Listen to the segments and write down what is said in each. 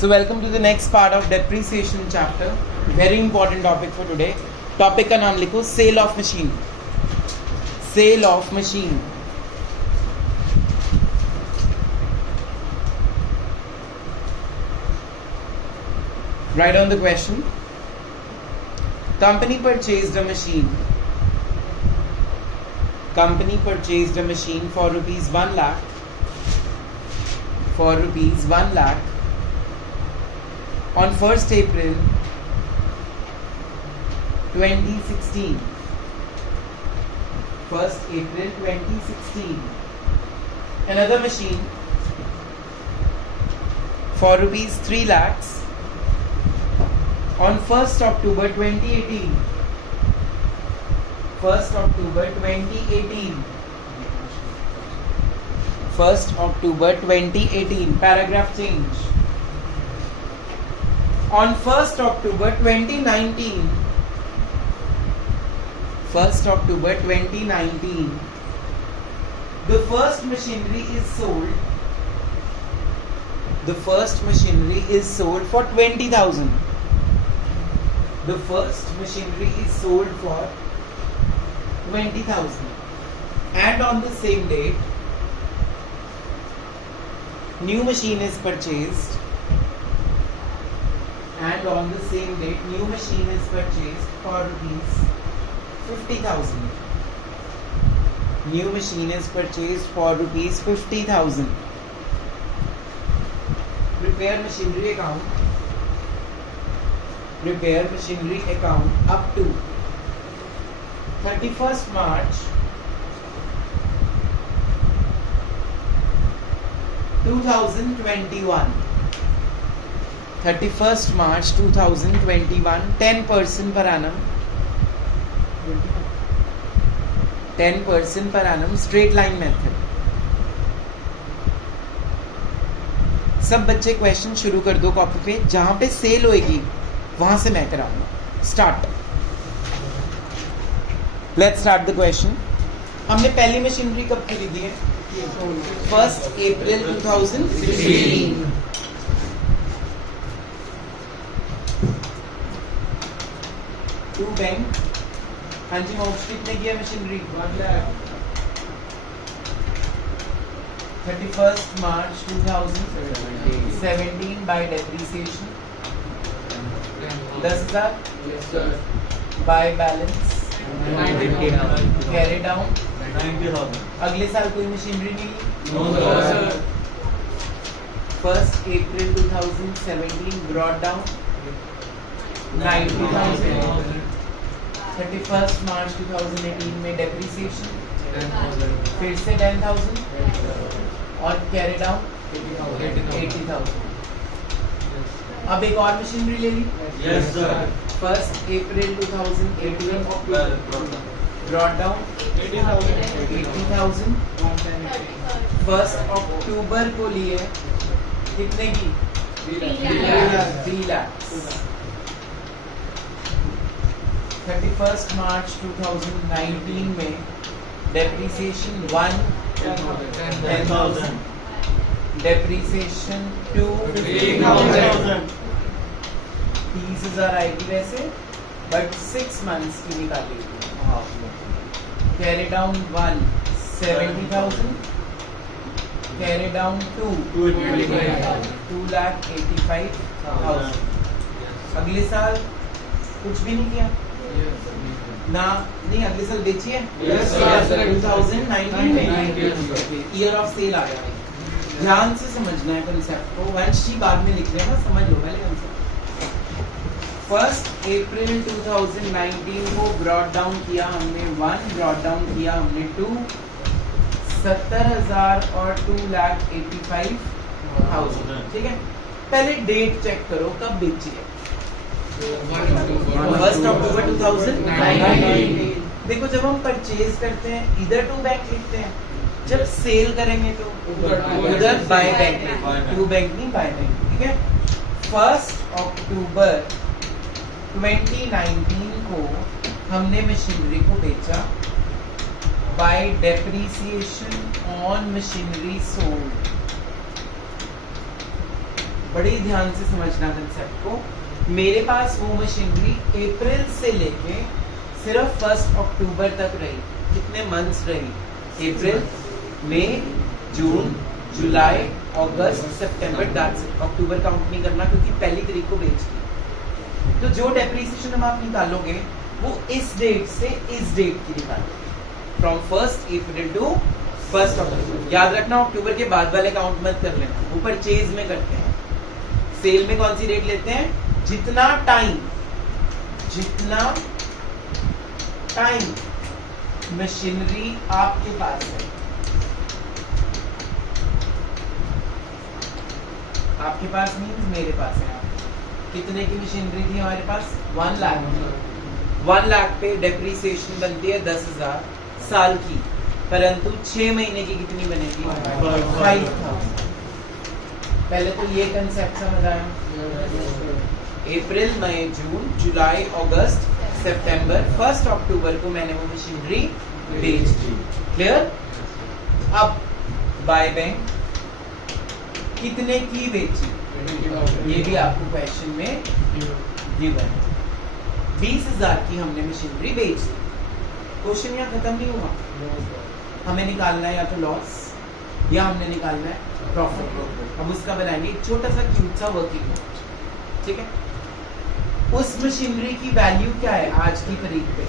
So welcome to the next part of depreciation chapter. Very important topic for today. Topic का नाम लिखो sale of machine. Sale of machine. Write down the question. Company purchased a machine. Company purchased a machine for rupees 1 lakh. For rupees 1 lakh on 1st April 2016. 1st April 2016. Another machine for rupees 3 lakhs on 1st October 2018. 1st October 2018. 1st October 2018. Paragraph change. On 1st October 2019. 1st October 2019. The first machinery is sold. The first machinery is sold for 20,000. The first machinery is sold for 20,000. And on the same date, new machine is purchased. And on the same date, new machine is purchased for rupees 50,000. New machine is purchased for rupees 50,000. Prepare machinery account. Prepare machinery account up to 31st March 2021. 31st March 2021. 10% per annum. 10% per annum. Straight line method. सब बच्चे question शुरू कर दो copy पे. जहां पे cell होएगी वहां से मैं कराऊंगा. Start. Let's start the question. हमने पहली मशीनरी कब खरीदी है? 1st April 2016. To bank. हाँ जी मोक्ष कितने की है machinery? 1 lakh. 31st March 2017 by depreciation 10,000. By balance carry down 90,000. अगले साल कोई मशीनरी नहीं ली? No sir. 1st April 2017 brought down 90,000. 31st March 2018 में depreciation 10,000. फिर से 10,000 और carry down 80,000. अब एक और मशीनरी ले ली? Yes sir. 1st April 2018 brought down 80,000. 1st October को लिए कितने की? 3 लाख. 31st March 2019 में depreciation 10,000. Depreciation 50,000. 30,000 आएगी वैसे, but 6 months की निकालेगी. Carry down 1 70,000. Carry down 2 2,85,000. अगले साल कुछ भी नहीं किया ना? नहीं, अगले साल बेची है? Yes, 2019 में ईयर ऑफ सेल आया है. ध्यान से समझना है कंसेप्ट को. वंश जी बाद में लिख रहे हैं, समझ लो पहले कंसेप्ट. 1st April 2019 को ब्रॉड डाउन किया हमने 1, ब्रॉड डाउन किया हमने 2, 70,000 और 2,85,000. ठीक है. पहले डेट चेक करो कब बेची है. 1st October 2019. देखो जब हम परचेज करते हैं इधर टू बैंक लिखते हैं, जब सेल करेंगे तो उधर बाय बैंक. टू बैंक नहीं, बाय बैंक. ठीक है. 1st October 2019 को हमने मशीनरी को बेचा by depreciation on machinery sold. बड़े ध्यान से समझना कंसेप्ट को। मेरे पास वो मशीनरी अप्रैल से लेके सिर्फ 1 अक्टूबर तक रही। कितने मंथ्स रही? अप्रैल, मई, जून, जुलाई, अगस्त, सितंबर, दैट्स इट। अक्टूबर काउंट नहीं करना क्योंकि पहली तारीख को बेच दी। तो जो डेप्रिसिएशन हम आप निकालोगे वो इस डेट से इस डेट की निकालोगे, फ्रॉम 1 अप्रैल टू 1 अक्टूबर। याद रखना अक्टूबर के बाद वाले काउंट मत कर लेना, वो परचेज में करते हैं। सेल में कौन सी डेट लेते हैं? जितना टाइम मशीनरी आपके पास है, आपके पास मीन्स मेरे पास है। कितने की मशीनरी थी हमारे पास? 1 लाख। 1 लाख पे डेप्रिसिएशन बनती है 10,000 साल की, परंतु 6 महीने की कितनी बनेगी? 5,000। पहले तो ये कंसेप्ट समझ आया। अप्रैल, मई, जून, जुलाई, अगस्त, सितंबर, 1 अक्टूबर को मैंने वो मशीनरी बेच दी। क्लियर? अब बाय बैंक कितने की बेची, ये भी आपको क्वेश्चन में गिवन है। 20,000 की हमने मशीनरी बेच दी। क्वेश्चन यहाँ खत्म नहीं हुआ। हमें निकालना है या तो लॉस या हमने निकालना है प्रॉफिट। अब उसका बनाएंगे एक छोटा सा क्यूट सा वर्किंग नोट, ठीक है? उस मशीनरी की वैल्यू क्या है आज की तारीख पे?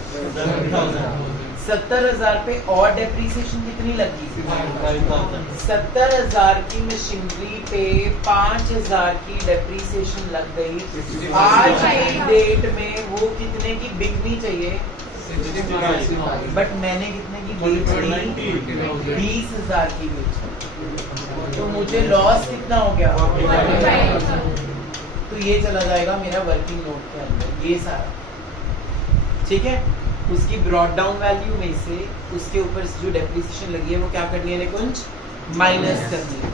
70,000 पे, और डेप्रिसिएशन कितनी लगी? 70,000 की मशीनरी पे 5,000 की डेप्रिसिएशन लग गई। आज की डेट में वो कितने की बिकनी चाहिए? बट मैंने कितने की बेच दी? 20,000 की बेच। तो मुझे लॉस कितना हो गया? तो ये चला जाएगा मेरा वर्किंग नोट के अंदर, ये सारा, ठीक है? उसकी ब्रॉड डाउन वैल्यू में से उसके ऊपर जो डेप्रिसिएशन लगी है वो क्या करनी है? निकुंज माइनस करनी है,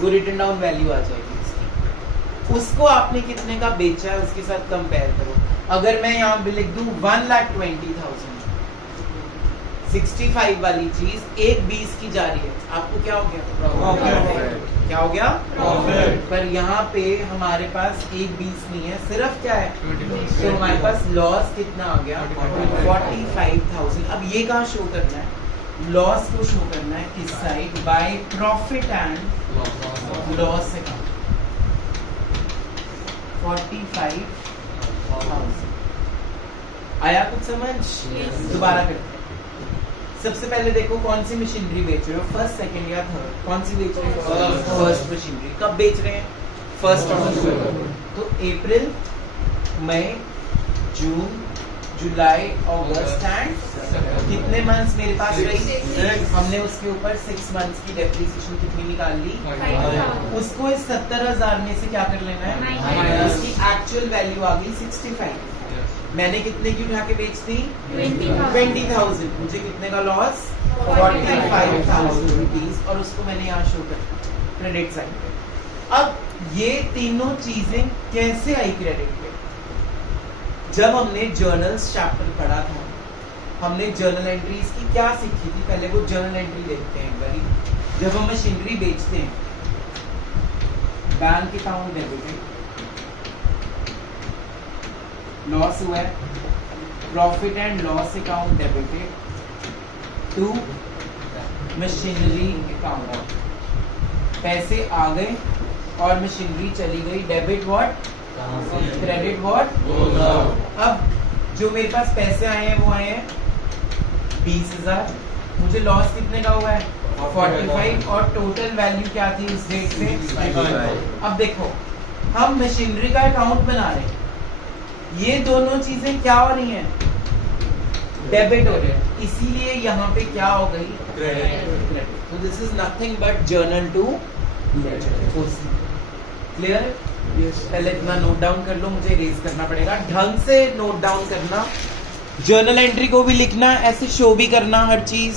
वो रिटर्न डाउन वैल्यू आ जाएगी उसकी। उसको आपने कितने का बेचा है उसके साथ कंपेयर करो। अगर मैं यहाँ पे लिख दूं 1,20,000, 65 वाली चीज एक 20 की जा रही है, आपको क्या हो गया? क्या हो गया? पर यहाँ पे हमारे पास एक 20 नहीं है, सिर्फ क्या है? तो हमारे पास लॉस कितना आ गया? 45,000। अब ये कहाँ शो करना है? लॉस को शो करना है किस side? By profit and loss account. 45,000 आया कुछ समझ? दोबारा करते हैं। सबसे पहले देखो कौन सी मशीनरी बेच रहे हो, फर्स्ट, सेकंड या थर्ड? कौन सी बेच रहे हो? First machinery. कब बेच रहे हैं? 1 अक्टूबर। तो अप्रैल, मई, जून, जुलाई, अगस्त एंड कितने मंथ्स मेरे पास रही? हमने उसके ऊपर 6 मंथ्स की डेप्रिसिएशन कितनी निकाल ली? उसको इस 70,000 में से क्या कर लेना है? उसकी एक्चुअल वैल्यू आ गई 65। मैंने कितने की उठा के बेच दी? 20,000। मुझे कितने का लॉस? 45,000 रुपीज, और उसको मैंने यहाँ शो कर क्रेडिट साइड पे। अब ये तीनों चीजें कैसे आई क्रेडिट पे? जब हमने जर्नल्स चैप्टर पढ़ा था, हमने जर्नल एंट्रीज की क्या सीखी थी? पहले वो जर्नल एंट्री देखते हैं एक बारी। जब हम मशीनरी बेचते हैं, बैंक अकाउंट डेबिटेड, लॉस हुआ है, profit and loss account debited to machinery account. पैसे आ गए और मशीनरी चली गई। Debit what? Credit what? अब जो मेरे पास पैसे आए हैं वो आए हैं 20,000। मुझे लॉस कितने का हुआ है? 45, और टोटल वैल्यू क्या थी उस डेट पे? अब देखो, हम मशीनरी का अकाउंट बना रहे हैं, ये दोनों चीजें क्या हो रही हैं? डेबिट हो रहे हैं, इसीलिए यहाँ पे क्या हो गई? क्रेडिट। तो this is nothing but journal to ledger. Clear? पहले इतना नोट डाउन कर लो, मुझे रेज करना पड़ेगा। ढंग से नोट डाउन करना, जर्नल एंट्री को भी लिखना, ऐसे शो भी करना हर चीज।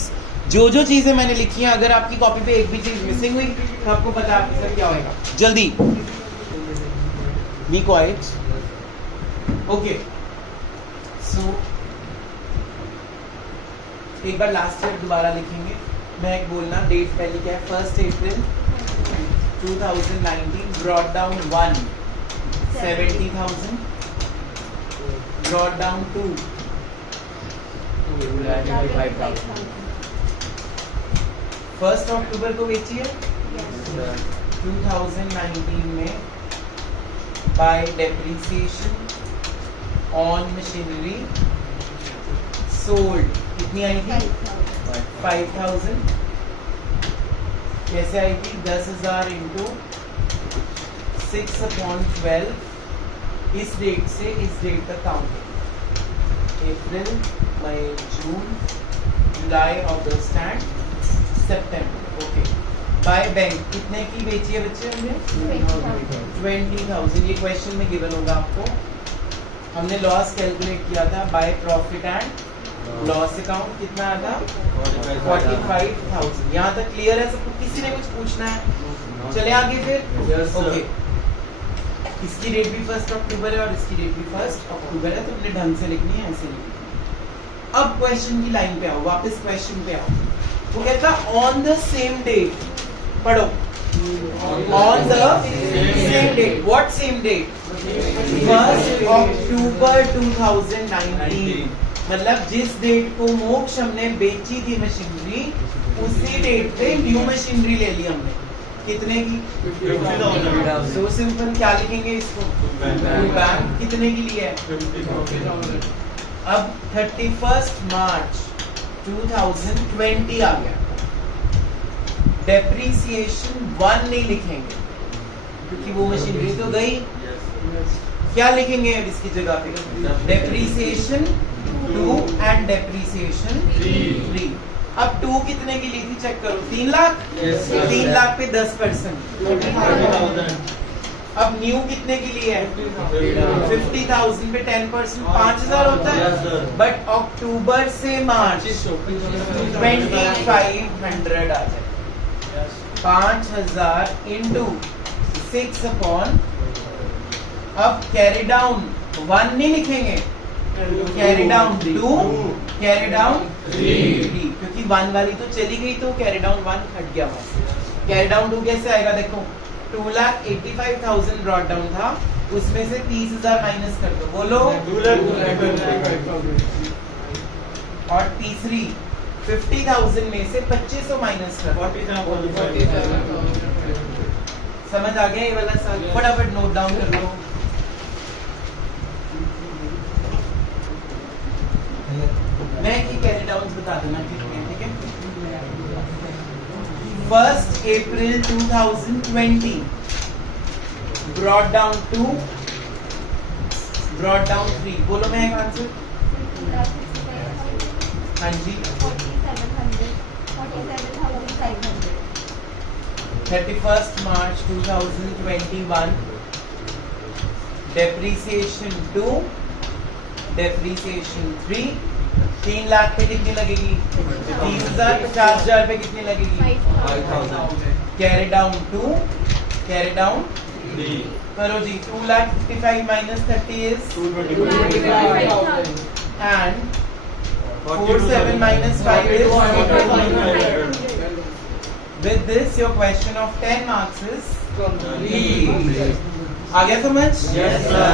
जो जो चीजें मैंने लिखी हैं, अगर आपकी कॉपी पे एक भी चीज मिसिंग हुई तो आपको पता है सर क्या होगा। जल्दी बी क्वाइट। ओके, सो एक बार लास्ट ईयर दोबारा लिखेंगे। मैं एक बोलना, डेट पहले क्या है? 1 अप्रैल 2019 brought down 1, 70,000. Brought down 2, 1 अक्टूबर को बेची है 2019 में by depreciation on machinery sold कितनी आई थी 5,000. कैसे आई थी 10,000 इंटू 6/12 इस डेट से इस डेट तक काउंट अप्रैल मई जून जुलाई अगस्त एंड सितंबर. ओके बाय बैंक कितने की बेची है बच्चे हमने 20,000. ये क्वेश्चन में गिवन होगा आपको. हमने लॉस कैलकुलेट किया था by profit and loss account. कितना आया था 45,000. यहाँ तक क्लियर है सबको? किसी ने कुछ पूछना है? चले आगे फिर. ओके इसकी डेट भी 1 अक्टूबर है और इसकी डेट भी 1 अक्टूबर है, तो हमने ढंग से लिखनी है, ऐसे लिखनी है. अब क्वेश्चन की लाइन पे आओ, वापस क्वेश्चन पे आओ. वो कहता ऑन द सेम डेट. पढ़ो on the same date. What same date 1 October 2019. मतलब जिस डेट को मोक्ष हमने बेची थी मशीनरी उसी डेट पे न्यू मशीनरी ले ली हमने. कितने की 50,000. So simple. क्या लिखेंगे इसको बैंक. कितने की ली है 50,000. अब 31 मार्च 2020 आ गया. डेप्रीसिएशन 1 नहीं लिखेंगे क्योंकि वो मशीनरी तो गई. क्या लिखेंगे अब इसकी जगह पे डेप्रीसिएशन 2 एंड डेप्रीसिएशन 3. अब 2 कितने की ली थी चेक करो 3 लाख. 3 लाख पे 10%. अब न्यू कितने की ली है 50,000 पे 10% 5,000 होता है. बट अक्टूबर से मार्च 2,500 आ जाए. 5,000 इंटू 6/. अब कैरी डाउन 1 नहीं लिखेंगे, कैरी डाउन 2, कैरी डाउन 3 क्योंकि 1 वाली तो चली गई तो कैरी डाउन 1 हट गया. कैरी डाउन 2 कैसे आएगा देखो 2,85,000 ब्रॉट डाउन था, उसमें से 30,000 माइनस कर दो. बोलो 2,85,000. और तीसरी 50,000 में से 2,500 माइनस कर. 40,000. समझ आ गया ये वाला सवाल? फटाफट नोट डाउन कर लो. मैं की कैरी डाउन बता देना ठीक है. 1 अप्रैल 2020 ब्रॉट डाउन 2, ब्रॉट डाउन 3. बोलो मैं एक आंसर. हाँ जी 31 मार्च 2021 डेप्रीसिएशन 2, डेप्रीसिएशन 3. 3 लाख पे कितनी लगेगी 30,000. 50,000 पे कितनी लगेगी 5,000. Carry down 2, carry down 3. करो जी 2,55,000 minus 30 is 225,000 and 47 minus 5 is 100. With this your question of 10 marks is complete. आ गया समझ? Yes sir.